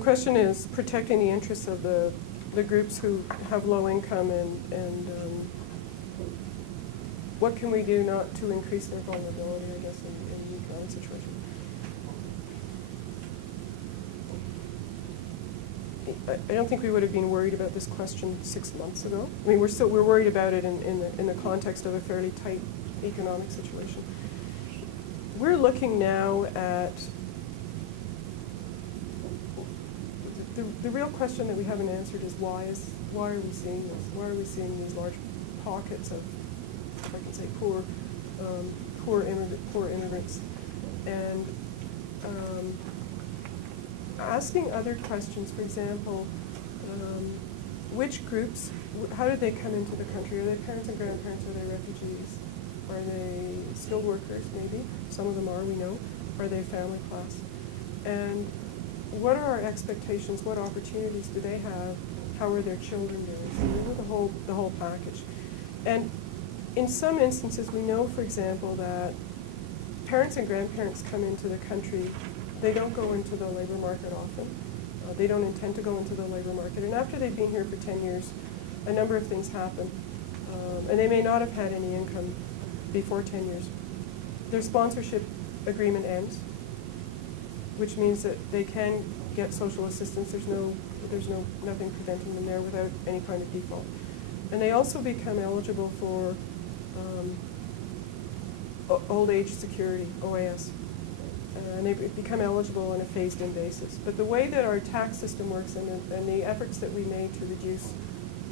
question is protecting the interests of the groups who have low income, and what can we do not to increase their vulnerability, I guess, in the economic situation. I don't think we would have been worried about this question 6 months ago. I mean, we're worried about it in the context of a fairly tight economic situation. We're looking now at the real question that we haven't answered is why are we seeing this? Why are we seeing these large pockets of, if I can say, poor immigrants? And asking other questions, for example, which groups, how did they come into the country? Are they parents and grandparents? Are they refugees? Are they skilled workers, maybe? Some of them are, we know. Are they family class? And what are our expectations? What opportunities do they have? How are their children doing? So we know the whole package. And in some instances, we know, for example, that parents and grandparents come into the country. They don't go into the labor market often. They don't intend to go into the labor market. And after they've been here for 10 years, a number of things happen. And they may not have had any income before 10 years. Their sponsorship agreement ends, which means that they can get social assistance. There's nothing preventing them there without any kind of default. And they also become eligible for old age security, OAS. And they become eligible on a phased-in basis. But the way that our tax system works and the efforts that we made to reduce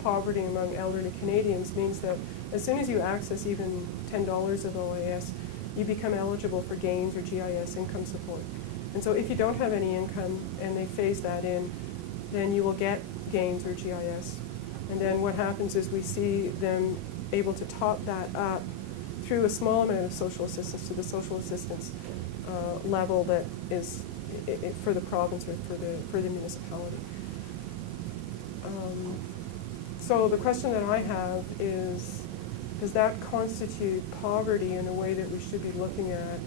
poverty among elderly Canadians means that as soon as you access even $10 of OAS, you become eligible for gains or GIS income support. And so if you don't have any income and they phase that in, then you will get gains or GIS. And then what happens is we see them able to top that up through a small amount of social assistance to the social assistance level that is for the province or for the municipality. So the question that I have is, does that constitute poverty in a way that we should be looking at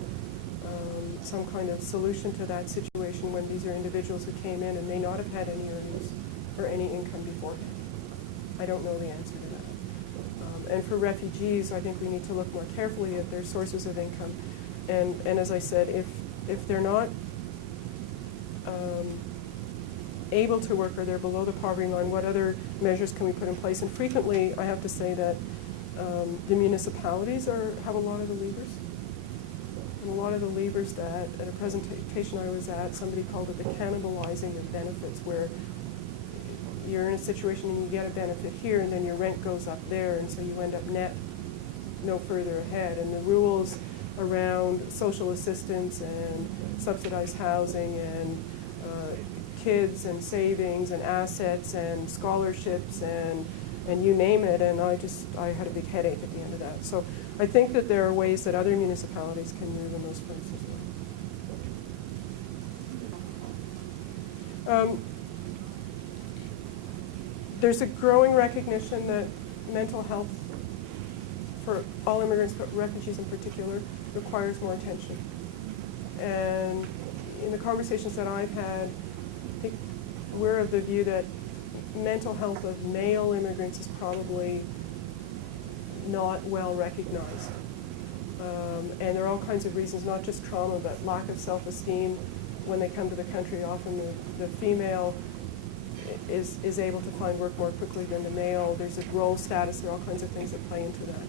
some kind of solution to that situation when these are individuals who came in and may not have had any earnings or any income beforehand? I don't know the answer to that. And for refugees, I think we need to look more carefully at their sources of income. And as I said, if they're not able to work or they're below the poverty line, what other measures can we put in place? And frequently, I have to say that the municipalities have a lot of the levers. And a lot of the levers that, at a presentation I was at, somebody called it the cannibalizing of benefits, where you're in a situation and you get a benefit here and then your rent goes up there, and so you end up net no further ahead. And the rules around social assistance and subsidized housing and kids and savings and assets and scholarships and you name it, and I had a big headache at the end of that. So I think that there are ways that other municipalities can move in those fronts as well. There's a growing recognition that mental health for all immigrants, but refugees in particular, requires more attention. And in the conversations that I've had, I think we're of the view that mental health of male immigrants is probably not well recognized. And there are all kinds of reasons, not just trauma, but lack of self-esteem. When they come to the country, often the female is able to find work more quickly than the male. There's a role status, there are all kinds of things that play into that.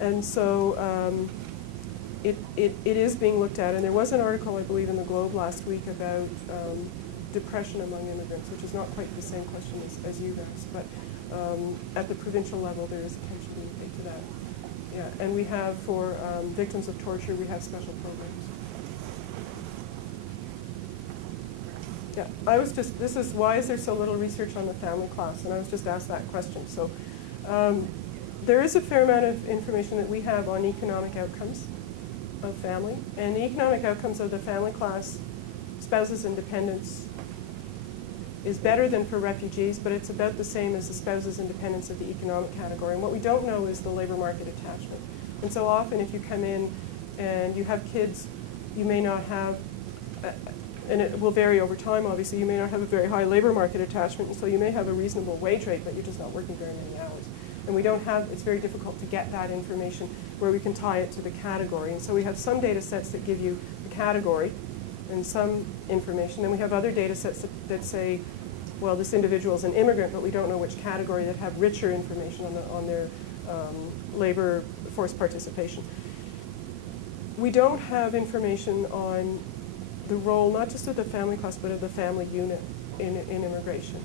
And so it is being looked at, and there was an article, I believe, in the Globe last week about depression among immigrants, which is not quite the same question as you've asked, but at the provincial level there is attention being paid to that. Yeah, and we have, for victims of torture, we have special programs. Yeah, this is, why is there so little research on the family class? And I was just asked that question. So there is a fair amount of information that we have on economic outcomes of family. And the economic outcomes of the family class, spouses and dependents, is better than for refugees, but it's about the same as the spouses and dependents of the economic category. And what we don't know is the labor market attachment. And so often if you come in and you have kids, you may not have And it will vary over time, obviously. You may not have a very high labor market attachment, and so you may have a reasonable wage rate, but you're just not working very many hours. And we don't have, it's very difficult to get that information where we can tie it to the category. And so we have some data sets that give you the category and some information. Then we have other data sets that say, well, this individual is an immigrant, but we don't know which category, that have richer information on their labor force participation. We don't have information on the role, not just of the family class, but of the family unit in immigration,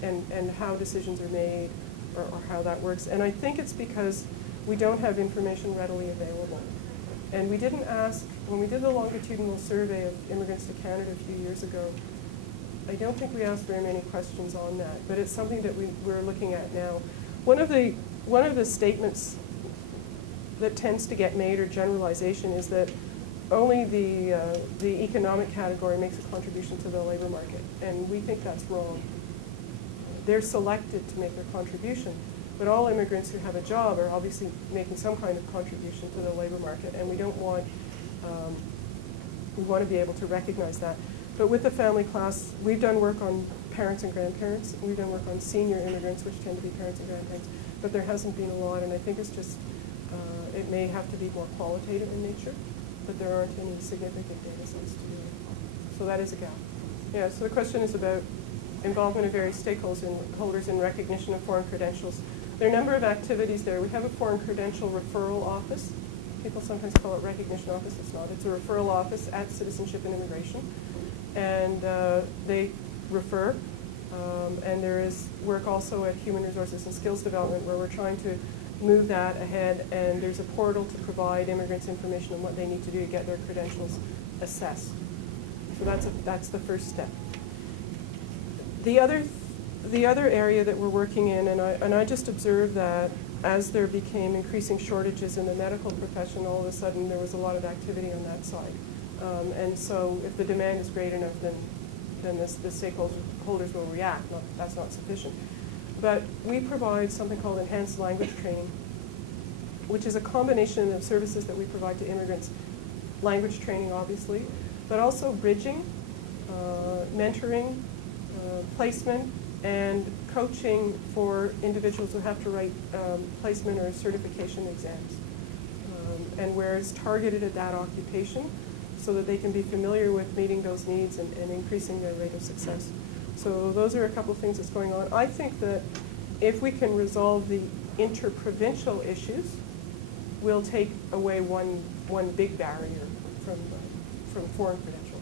and how decisions are made, or how that works. And I think it's because we don't have information readily available. And we didn't ask, when we did the longitudinal survey of immigrants to Canada a few years ago, I don't think we asked very many questions on that, but it's something that we're looking at now. One of the statements that tends to get made, or generalization, is that only the economic category makes a contribution to the labor market, and we think that's wrong. They're selected to make their contribution, but all immigrants who have a job are obviously making some kind of contribution to the labor market, and we don't want, we want to be able to recognize that. But with the family class, we've done work on parents and grandparents. We've done work on senior immigrants, which tend to be parents and grandparents, but there hasn't been a lot, and I think it's just, it may have to be more qualitative in nature, but there aren't any significant data sets to do it. So that is a gap. Yeah, so the question is about involvement of various stakeholders in recognition of foreign credentials. There are a number of activities there. We have a foreign credential referral office. People sometimes call it recognition office. It's not. It's a referral office at Citizenship and Immigration. And they refer. And there is work also at Human Resources and Skills Development where we're trying to move that ahead. And there's a portal to provide immigrants information on what they need to do to get their credentials assessed. So that's the first step. The other area that we're working in, and I just observed that as there became increasing shortages in the medical profession, all of a sudden there was a lot of activity on that side. And so if the demand is great enough, then the stakeholders will react. That's not sufficient. But we provide something called enhanced language training, which is a combination of services that we provide to immigrants. Language training, obviously, but also bridging, mentoring, placement, and coaching for individuals who have to write placement or certification exams. And where it's targeted at that occupation so that they can be familiar with meeting those needs and increasing their rate of success. So those are a couple of things that's going on. I think that if we can resolve the interprovincial issues, we'll take away one big barrier from foreign credentials.